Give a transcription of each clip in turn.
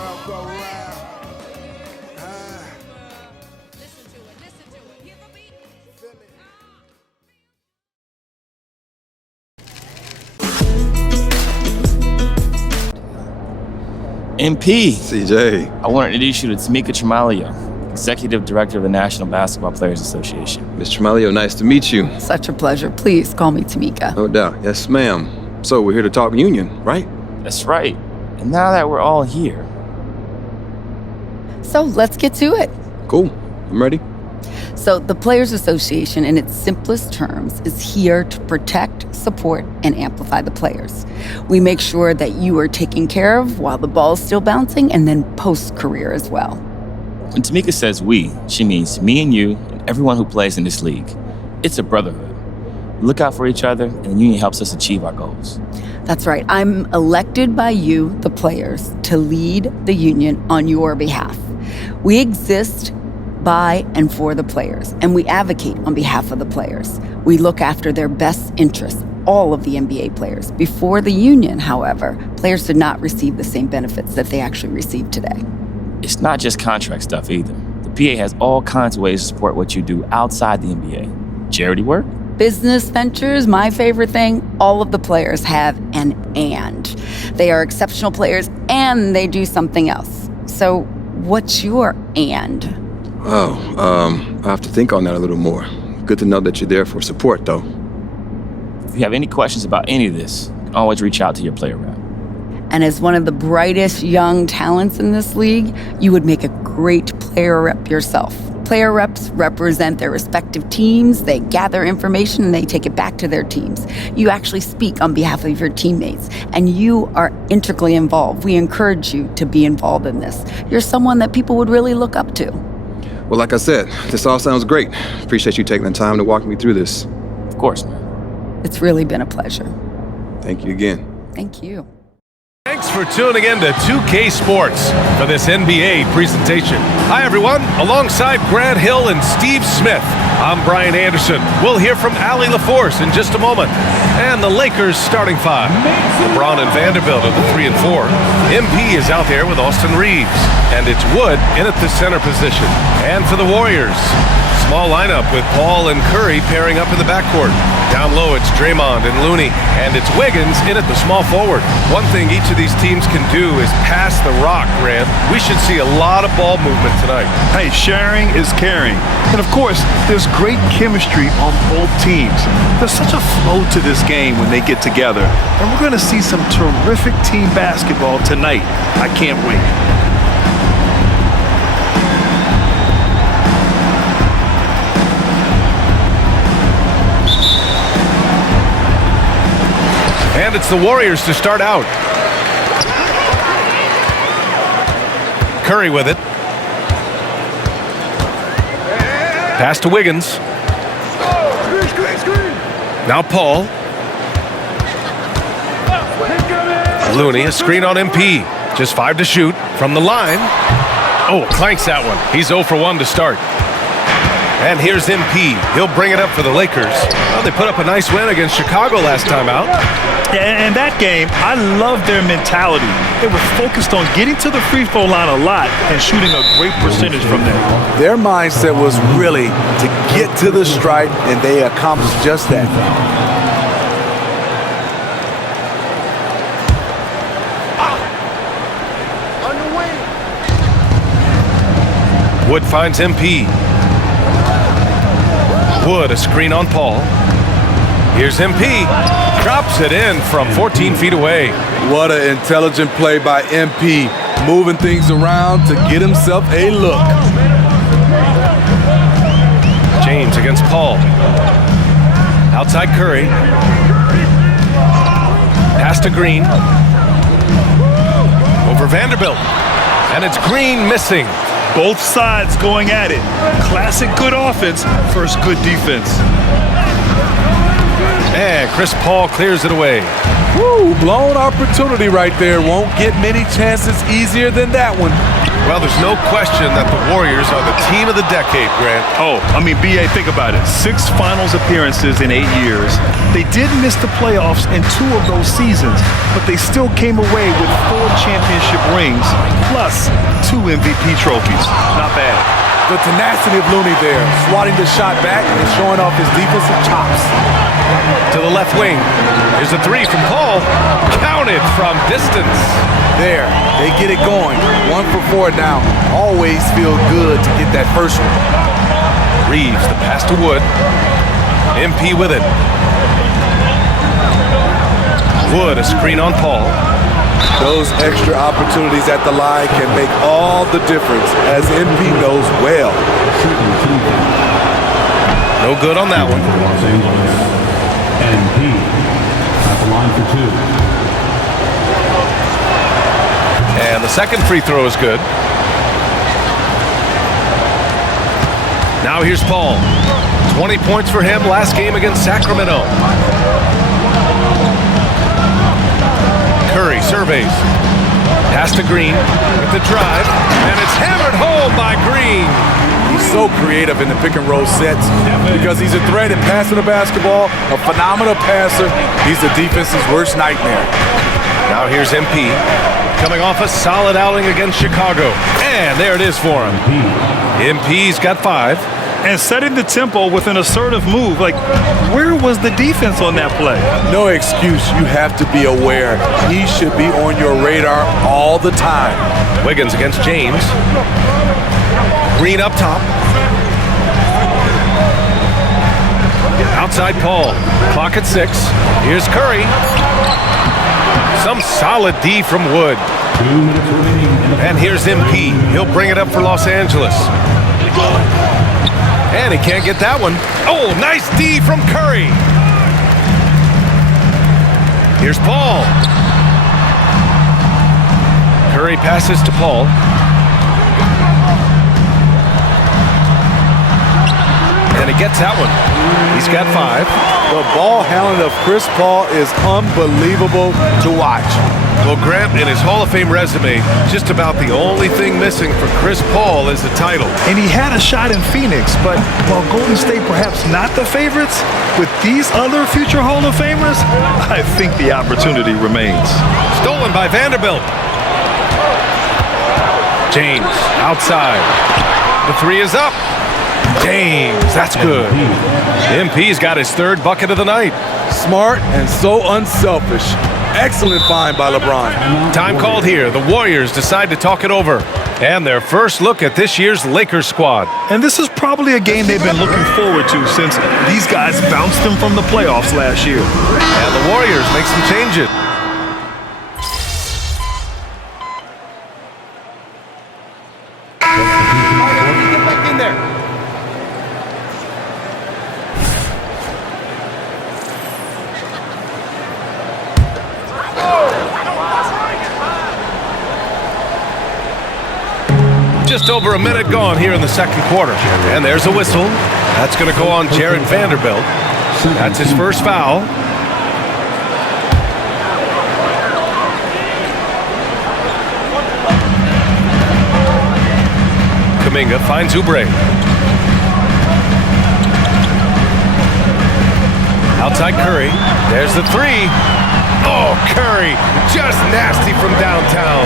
world go round. Listen to it, hear the beat. Feel it. MP, CJ. I want to introduce you to Tamika Tremalio, Executive Director of the National Basketball Players Association. Ms. Tremalio, nice to meet you. Such a pleasure. Please call me Tamika. No doubt. Yes, ma'am. So we're here to talk union, right? That's right. And now that we're all here, So let's get to it. Cool. I'm ready. So the Players Association, in its simplest terms, is here to protect, support, and amplify the players. We make sure that you are taken care of while the ball's still bouncing, and then post-career as well. when Tamika says we, she means me and you and everyone who plays in this league. It's a brotherhood. We look out for each other, and the union helps us achieve our goals. That's right. I'm elected by you, the players, to lead the union on your behalf. We exist by and for the players, and we advocate on behalf of the players. We look after their best interests, all of the NBA players. Before the union, however, players did not receive the same benefits that they actually receive today. It's not just contract stuff either. The PA has all kinds of ways to support what you do outside the NBA. Charity work? Business ventures, my favorite thing, all of the players have an and. They are exceptional players and they do something else. So what's your and? I have to think on that a little more. Good to know that you're there for support, though. If you have any questions about any of this, you can always reach out to your player rep. And as one of the brightest young talents in this league, you would make a great player rep yourself. Player reps represent their respective teams, they gather information, and they take it back to their teams. You actually speak on behalf of your teammates, and you are integrally involved. We encourage you to be involved in this. You're someone that people would really look up to. Well, like I said, this all sounds great. Appreciate you taking the time to walk me through this. Of course, man. It's really been a pleasure. Thank you again. Thank you. Thanks for tuning in to 2K Sports for this NBA presentation. Hi, everyone. Alongside Grant Hill and Steve Smith, I'm Brian Anderson. We'll hear from Allie LaForce in just a moment. And the Lakers starting five. LeBron and Vanderbilt are the 3 and 4. MP is out there with Austin Reeves. And it's Wood in at the center position. And for the Warriors, small lineup with Paul and Curry pairing up in the backcourt. Down low, it's Draymond and Looney. And it's Wiggins in at the small forward. One thing each of these teams can do is pass the rock, Grant. We should see a lot of ball movement tonight. Hey, sharing is caring. And of course, there's great chemistry on both teams. There's such a flow to this game when they get together. And we're going to see some terrific team basketball tonight. I can't wait. And it's the Warriors to start out. Curry with it. Pass to Wiggins. Now Paul. Looney, a screen on MP. Just 5 to shoot from the line. Oh, clanks that one. He's 0 for 1 to start. And here's MP. He'll bring it up for the Lakers. Well, they put up a nice win against Chicago last time out. And that game, I love their mentality. They were focused on getting to the free throw line a lot and shooting a great percentage from there. Their mindset was really to get to the stripe, and they accomplished just that. Wood finds MP. Wood, a screen on Paul. Here's MP. Drops it in from 14 feet away. What an intelligent play by MP, moving things around to get himself a look. James against Paul. Outside Curry. Pass to Green. Over Vanderbilt. And it's Green missing. Both sides going at it. Classic good offense versus good defense. And Chris Paul clears it away. Woo, blown opportunity right there. Won't get many chances easier than that one. Well, there's no question that the Warriors are the team of the decade, Grant. Oh, I mean, B.A., think about it. 6 finals appearances in 8 years. They did miss the playoffs in 2 of those seasons, but they still came away with 4 championship rings. Plus, plus 2 MVP trophies. Not bad. The tenacity of Looney there, swatting the shot back and showing off his defensive chops. To the left wing. Here's a 3 from Paul. Counted from distance. There, they get it going. 1 for 4 now. Always feel good to get that first one. Reeves, the pass to Wood. MP with it. Wood, a screen on Paul. Those extra opportunities at the line can make all the difference, as MP knows well. No good on that one. Los Angeles. MP at the line for 2. And the second free throw is good. Now here's Paul. 20 points for him last game against Sacramento. Curry surveys. Pass to Green with the drive, and it's hammered home by Green. He's so creative in the pick and roll sets because he's a threat in passing the basketball, a phenomenal passer. He's the defense's worst nightmare. Now here's MP, coming off a solid outing against Chicago. And there it is for him. MP's got 5. And setting the tempo with an assertive move. Like, where was the defense on that play? No excuse. You have to be aware. He should be on your radar all the time. Wiggins against James. Green up top. Outside Paul. Clock at 6. Here's Curry. Some solid D from Wood. 2 minutes remaining in the And here's MP. He'll bring it up for Los Angeles. And he can't get that one. Oh, nice D from Curry. Here's Paul. Curry passes to Paul. And he gets that one. He's got 5. The ball handling of Chris Paul is unbelievable to watch. Well, Grant, in his Hall of Fame resume, just about the only thing missing for Chris Paul is the title. And he had a shot in Phoenix, but while Golden State perhaps not the favorites, with these other future Hall of Famers, I think the opportunity remains. Stolen by Vanderbilt. James, outside. The 3 is up. James, that's good. MP's got his 3rd bucket of the night. Smart and so unselfish. Excellent find by LeBron. Time called here. The Warriors decide to talk it over. And their first look at this year's Lakers squad. And this is probably a game they've been looking forward to since these guys bounced them from the playoffs last year. And the Warriors make some changes. Get back in there. Just over a minute gone here in the second quarter. And there's a whistle. That's going to go on Jared Vanderbilt. That's his first foul. Kuminga finds Oubre. Outside Curry. There's the 3. Oh, Curry, just nasty from downtown.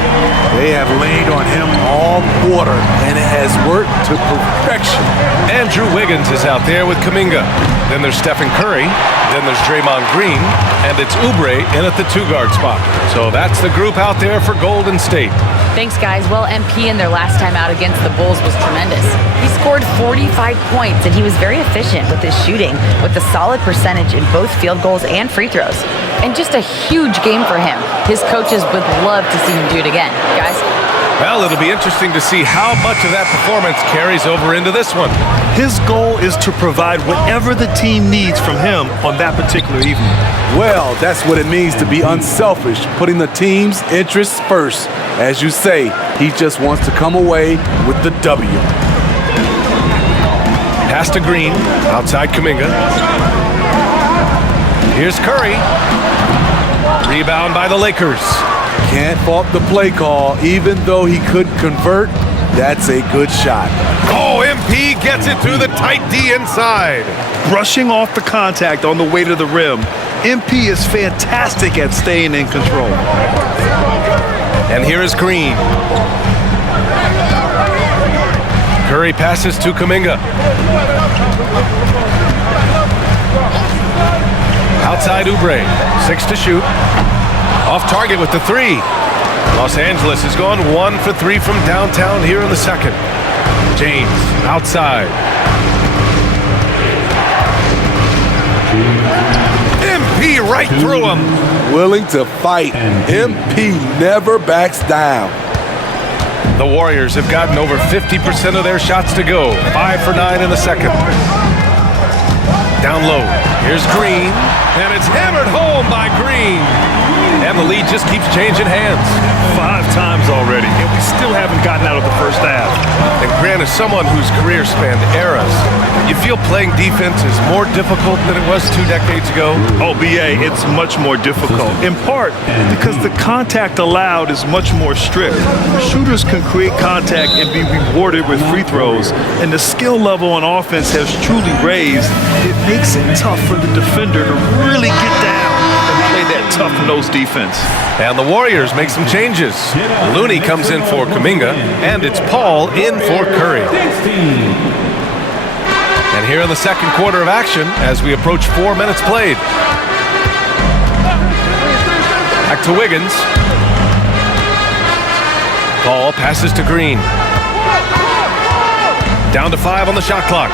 They have leaned on him all quarter, and it has worked to perfection. Andrew Wiggins is out there with Kuminga. Then there's Stephen Curry. Then there's Draymond Green. And it's Oubre in at the 2-guard spot. So that's the group out there for Golden State. Thanks, guys. Well, MP in their last time out against the Bulls was tremendous. He scored 45 points, and he was very efficient with his shooting, with a solid percentage in both field goals and free throws. And just a huge game for him. His coaches would love to see him do it again. Guys? Well, it'll be interesting to see how much of that performance carries over into this one. His goal is to provide whatever the team needs from him on that particular evening. Well, that's what it means to be unselfish, putting the team's interests first. As you say, he just wants to come away with the W. Pass to Green, outside Kuminga. Here's Curry. Rebound by the Lakers. Can't fault the play call, even though he couldn't convert. That's a good shot. Oh, MP gets it through the tight D inside. Brushing off the contact on the way to the rim, MP is fantastic at staying in control. And here is Green. Curry passes to Kuminga. Outside Oubre, 6 to shoot. Off target with the 3. Los Angeles has gone 1 for 3 from downtown here in the second. James, outside. MP right through him. Willing to fight. MP never backs down. The Warriors have gotten over 50% of their shots to go. 5 for 9 in the second. Down low, here's Green, and it's hammered home by Green. And the lead just keeps changing hands. 5 times already, and we still haven't gotten out of the first half. And Grant, as someone whose career spanned eras, you feel playing defense is more difficult than it was 2 decades ago? Oh, BA, it's much more difficult, in part because the contact allowed is much more strict. Shooters can create contact and be rewarded with free throws, and the skill level on offense has truly raised. It makes it tough for the defender to really get down and play that tough-nosed defense. And the Warriors make some changes. Looney comes in for Kuminga, and it's Paul in for Curry. And here in the second quarter of action, as we approach 4 minutes played. Back to Wiggins. Paul passes to Green. Down to 5 on the shot clock.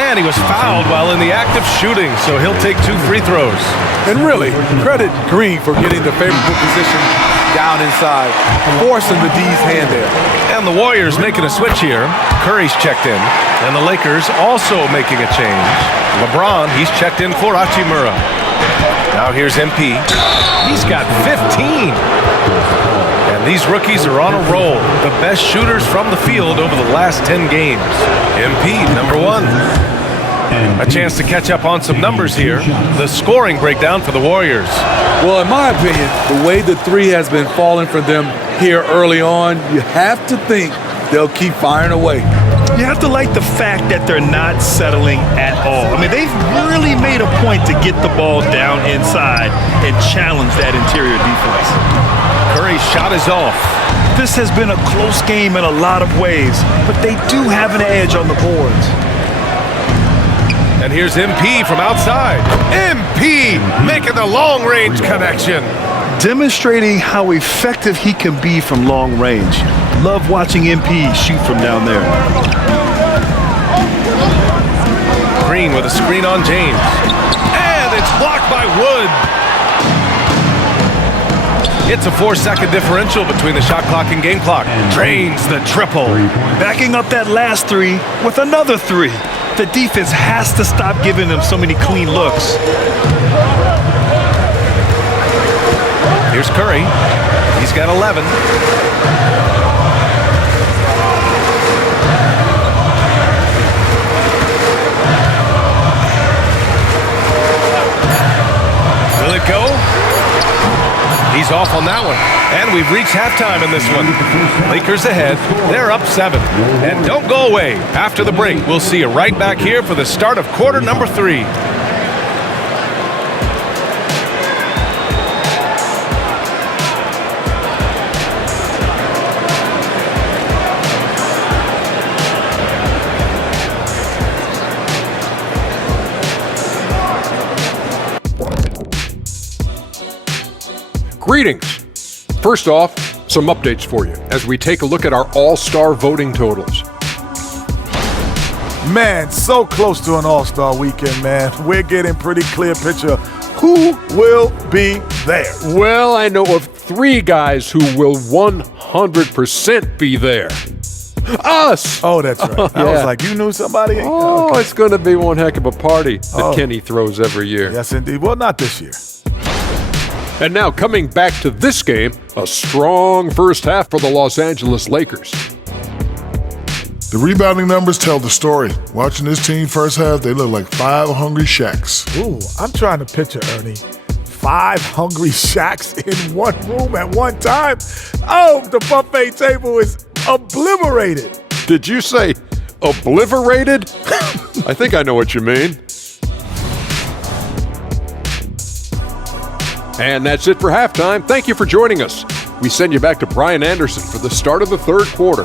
And he was fouled while in the act of shooting, so he'll take 2 free throws. And really, credit Green for getting the favorable position down inside, forcing the D's hand there. And the Warriors making a switch here. Curry's checked in, and the Lakers also making a change. LeBron, he's checked in for Hachimura. Now here's MP. He's got 15. And these rookies are on a roll. The best shooters from the field over the last 10 games. MP, number 1. A chance to catch up on some numbers here. The scoring breakdown for the Warriors. Well, in my opinion, the way the 3 has been falling for them here early on, you have to think they'll keep firing away. You have to like the fact that they're not settling at all. I mean, they've really made a point to get the ball down inside and challenge that interior defense. Curry's shot is off. This has been a close game in a lot of ways, but they do have an edge on the boards. And here's MP from outside. MP making the long-range connection. Demonstrating how effective he can be from long range. Love watching MP shoot from down there. Green with a screen on James. And it's blocked by Wood. It's a 4-second differential between the shot clock and game clock. Drains the triple. Backing up that last 3 with another 3. The defense has to stop giving them so many clean looks. Here's Curry. He's got 11. Will it go? He's off on that one. And we've reached halftime in this one. Lakers ahead. They're up 7. And don't go away. After the break, we'll see you right back here for the start of quarter number 3. Greetings. First off, some updates for you as we take a look at our all-star voting totals. Man, so close to an all-star weekend, man. We're getting pretty clear picture who will be there. Well, I know of 3 guys who will 100% be there. Us! Oh, that's right. I was like, you knew somebody? Oh, Okay. it's going to be one heck of a party that Kenny throws every year. Yes, indeed. Well, not this year. And now coming back to this game, a strong first half for the Los Angeles Lakers. The rebounding numbers tell the story. Watching this team first half, they look like 5 hungry Shaqs. Ooh, I'm trying to picture, Ernie. 5 hungry Shaqs in one room at one time. Oh, the buffet table is obliterated. Did you say obliterated? I think I know what you mean. And that's it for halftime. Thank you for joining us. We send you back to Brian Anderson for the start of the third quarter.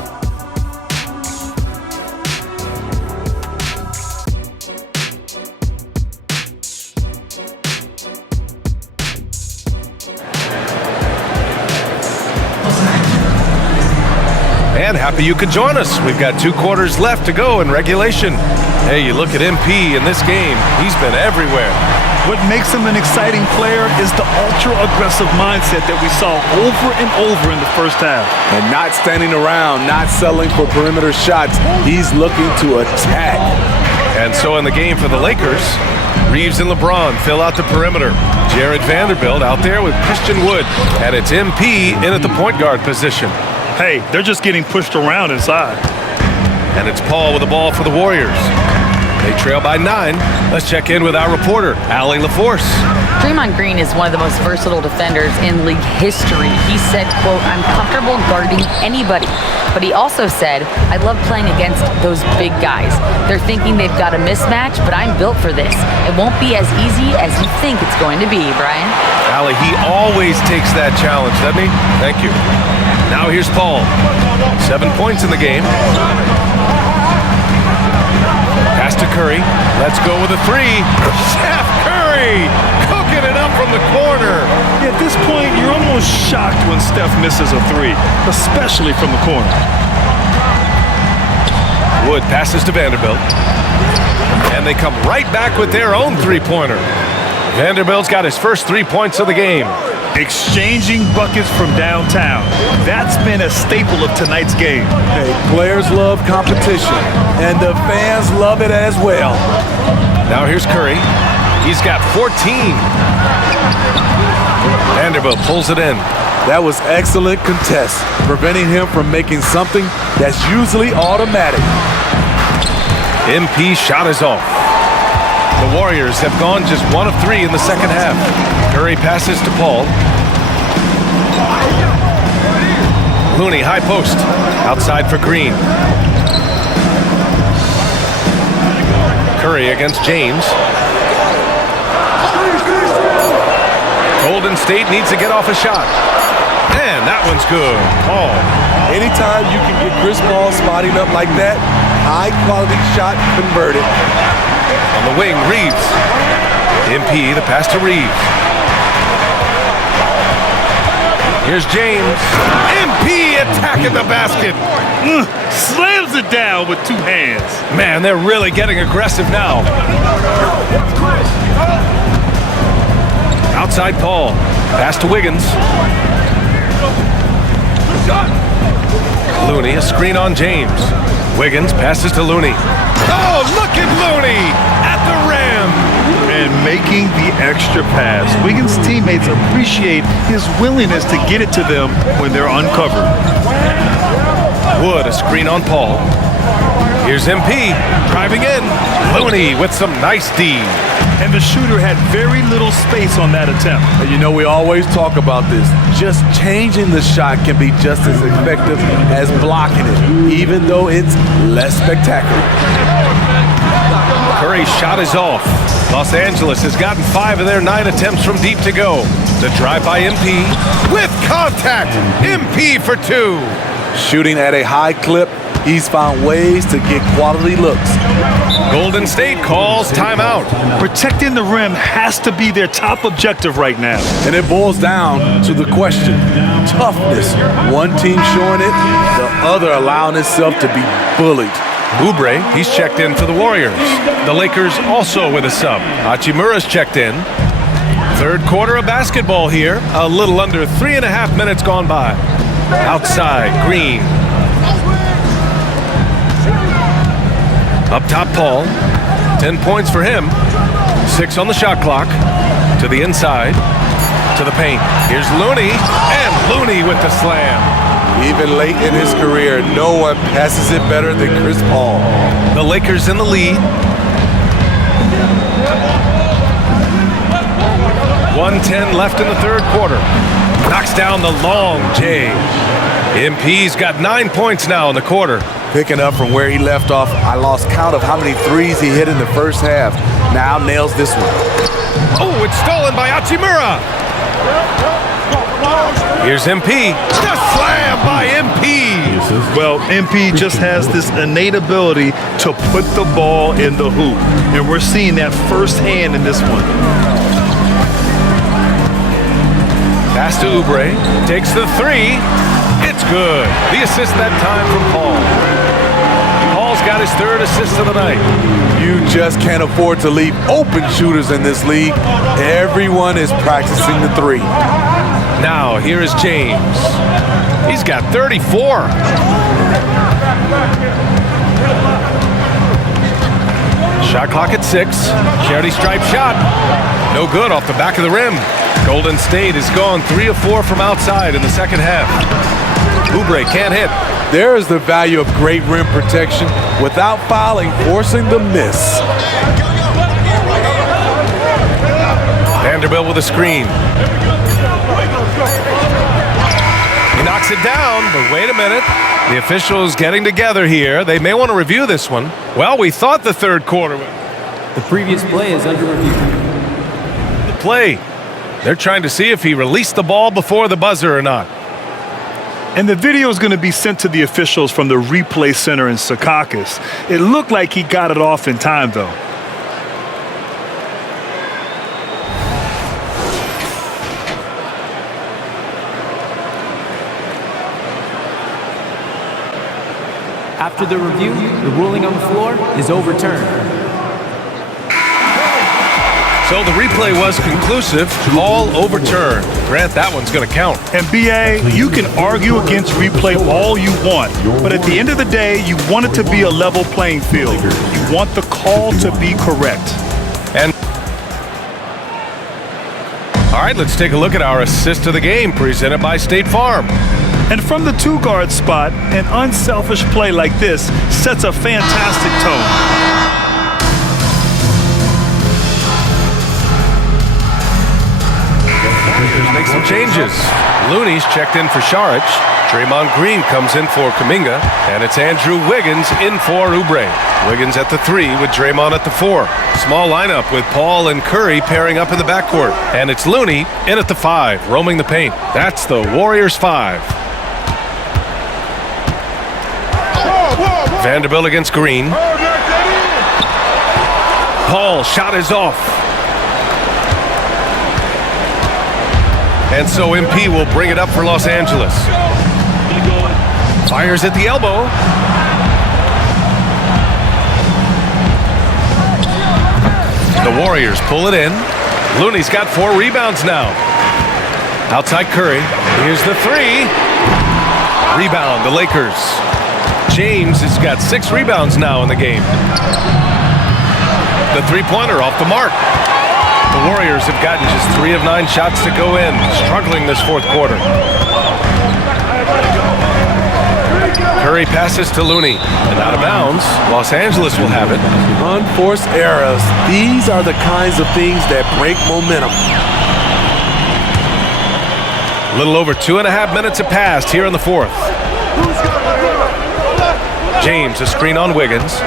And happy you could join us. We've got 2 quarters left to go in regulation. Hey, you look at MP in this game, he's been everywhere. What makes him an exciting player is the ultra-aggressive mindset that we saw over and over in the first half. And not standing around, not settling for perimeter shots. He's looking to attack. And so in the game for the Lakers, Reeves and LeBron fill out the perimeter. Jared Vanderbilt out there with Christian Wood. And it's MP in at the point guard position. Hey, they're just getting pushed around inside. And it's Paul with the ball for the Warriors. They trail by 9. Let's check in with our reporter, Allie LaForce. Draymond Green is one of the most versatile defenders in league history. He said, quote, "I'm comfortable guarding anybody." But he also said, "I love playing against those big guys. They're thinking they've got a mismatch, but I'm built for this. It won't be as easy as you think it's going to be," Brian. Allie, he always takes that challenge, doesn't he? Thank you. Now here's Paul. 7 points in the game. Pass to Curry. Let's go with a 3. Chef Curry cooking it up from the corner. At this point, you're almost shocked when Steph misses a 3, especially from the corner. Wood passes to Vanderbilt. And they come right back with their own 3-pointer. Vanderbilt's got his first 3 points of the game. Exchanging buckets from downtown. That's been a staple of tonight's game. Hey, players love competition, and the fans love it as well. Now here's Curry. He's got 14. Vanderbilt pulls it in. That was excellent contest, preventing him from making something that's usually automatic. MP shot is off. The Warriors have gone just 1 of 3 in the second half. Curry passes to Paul. Looney, high post. Outside for Green. Curry against James. Golden State needs to get off a shot. And that one's good. Paul. Anytime you can get Chris Paul spotting up like that, high-quality shot converted. On the wing, Reeves. MP, the pass to Reeves. Here's James. MP attacking the basket. Slams it down with 2 hands. Man, they're really getting aggressive now. Outside Paul. Pass to Wiggins. Looney, a screen on James. Wiggins passes to Looney. Oh, look at Looney at the rim. And making the extra pass. Wiggins' teammates appreciate his willingness to get it to them when they're uncovered. Wood, a screen on Paul. Here's MP driving in. Looney with some nice D. And the shooter had very little space on that attempt. And you know, we always talk about this. Just changing the shot can be just as effective as blocking it, even though it's less spectacular. Curry's shot is off. Los Angeles has gotten 5 of their 9 attempts from deep to go. The drive by MP with contact. MP for 2. Shooting at a high clip, he's found ways to get quality looks. Golden State calls timeout. Protecting the rim has to be their top objective right now. And it boils down to the question, toughness. One team showing it, the other allowing itself to be bullied. Oubre, he's checked in for the Warriors. The Lakers also with a sub. Hachimura's checked in. Third quarter of basketball here. A little under 3.5 minutes gone by. Outside, Green. Up top, Paul. 10 points for him. 6 on the shot clock. To the inside. To the paint. Here's Looney. And Looney with the slam. Even late in his career, no one passes it better than Chris Paul. The Lakers in the lead. 1:10 left in the third quarter. Knocks down the long J. MP's got 9 points now in the quarter. Picking up from where he left off, I lost count of how many threes he hit in the first half. Now nails this one. Oh, it's stolen by Hachimura. Here's MP. The slam by MP. Well, MP just has this innate ability to put the ball in the hoop, and we're seeing that firsthand in this one. Pass to Oubre. Takes the three. It's good. The assist that time from Paul. Paul's got his third assist of the night. You just can't afford to leave open shooters in this league. Everyone is practicing the three. Now, here is James. He's got 34. Shot clock at 6. Charity stripe shot. No good off the back of the rim. Golden State is gone 3 of 4 from outside in the second half. Oubre can't hit. There is the value of great rim protection without fouling, forcing the miss. Vanderbilt with a screen. He knocks it down, but wait a minute. The officials getting together here. They may want to review this one. Well, we thought the third quarter. The previous play is under review. The play. They're trying to see if he released the ball before the buzzer or not. And the video is going to be sent to the officials from the replay center in Secaucus. It looked like he got it off in time, though. After the review, the ruling on the floor is overturned. So the replay was conclusive, all overturned. Grant, that one's going to count. And BA, you can argue against replay all you want, but at the end of the day, you want it to be a level playing field. You want the call to be correct. And all right, let's take a look at our assist of the game presented by State Farm. And from the two-guard spot, an unselfish play like this sets a fantastic tone. Make some changes. Looney's checked in for Saric. Draymond Green comes in for Kuminga. And it's Andrew Wiggins in for Oubre. Wiggins at the 3 with Draymond at the 4. Small lineup with Paul and Curry pairing up in the backcourt. And it's Looney in at the 5, roaming the paint. That's the Warriors 5. Vanderbilt against Green. Paul shot is off. And so MP will bring it up for Los Angeles. Fires at the elbow. The Warriors pull it in. Looney's got 4 rebounds now. Outside Curry. Here's the 3. Rebound, the Lakers. James has got 6 rebounds now in the game. The three-pointer off the mark. The Warriors have gotten just 3 of 9 shots to go in, struggling this fourth quarter. Curry passes to Looney, and out of bounds. Los Angeles will have it. Unforced errors. These are the kinds of things that break momentum. A little over 2.5 minutes have passed here in the fourth. James, a screen on Wiggins.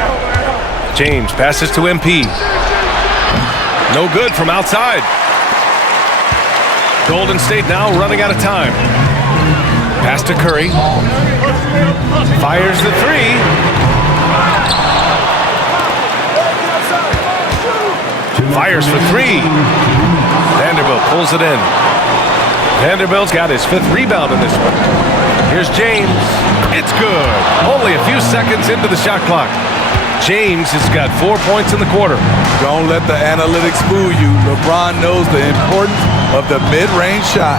James passes to MP. No good from outside. Golden State now running out of time. Pass to Curry. Fires the 3. Fires for 3. Vanderbilt pulls it in. Vanderbilt's got his 5th rebound in this one. Here's James. It's good. Only a few seconds into the shot clock. James has got 4 points in the quarter. Don't let the analytics fool you. LeBron knows the importance of the mid-range shot.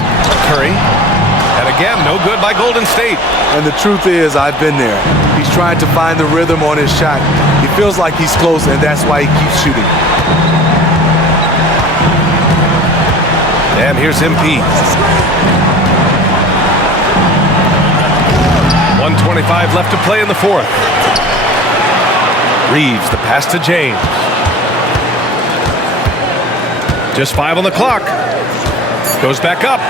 Curry. And again, no good by Golden State. And the truth is, I've been there. He's trying to find the rhythm on his shot. He feels like he's close, and that's why he keeps shooting. And here's MP. 1:25 left to play in the fourth. Reeves, the pass to James. Just 5 on the clock. Goes back up.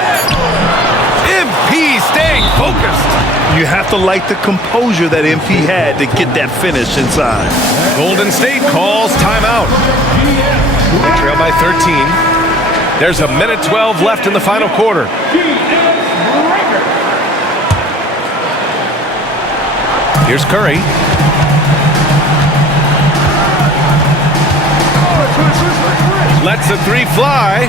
MP staying focused. You have to like the composure that MP had to get that finish inside. Golden State calls timeout. They trail by 13. There's a minute 12 left in the final quarter. Here's Curry. Lets the three fly.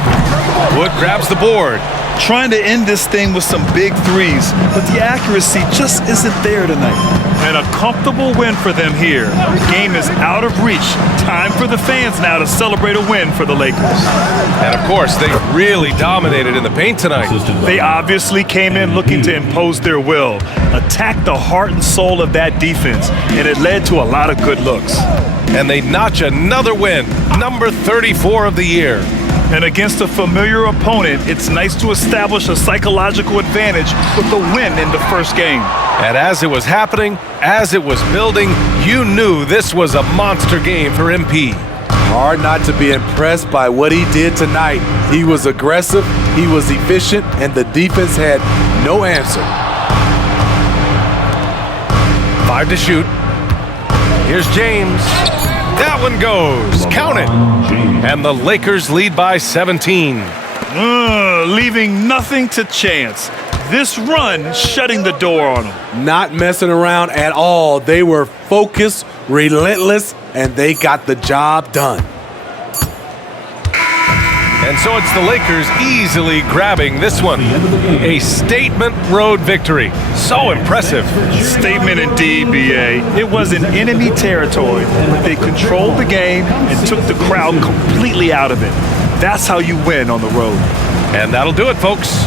Wood grabs the board. Trying to end this thing with some big threes, but the accuracy just isn't there tonight. And a comfortable win for them here. The game is out of reach. Time for the fans now to celebrate a win for the Lakers. And of course, they really dominated in the paint tonight. They obviously came in looking to impose their will, attack the heart and soul of that defense, and it led to a lot of good looks. And they notch another win, number 34 of the year. And against a familiar opponent, it's nice to establish a psychological advantage with the win in the first game. And as it was happening, as it was building, you knew this was a monster game for MP. Hard not to be impressed by what he did tonight. He was aggressive, he was efficient, and the defense had no answer. 5 to shoot. Here's James. That one goes. Count it. And the Lakers lead by 17. Leaving nothing to chance. This run shutting the door on them. Not messing around at all. They were focused, relentless, and they got the job done. And so it's the Lakers easily grabbing this one. A statement road victory. So impressive. Statement indeed, B.A. It was in enemy territory, but they controlled the game and took the crowd completely out of it. That's how you win on the road. And that'll do it, folks.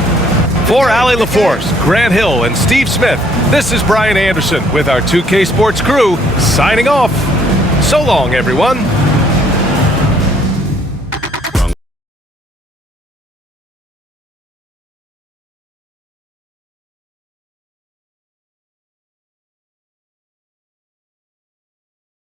For Allie LaForce, Grant Hill, and Steve Smith, this is Brian Anderson with our 2K Sports crew signing off. So long, everyone.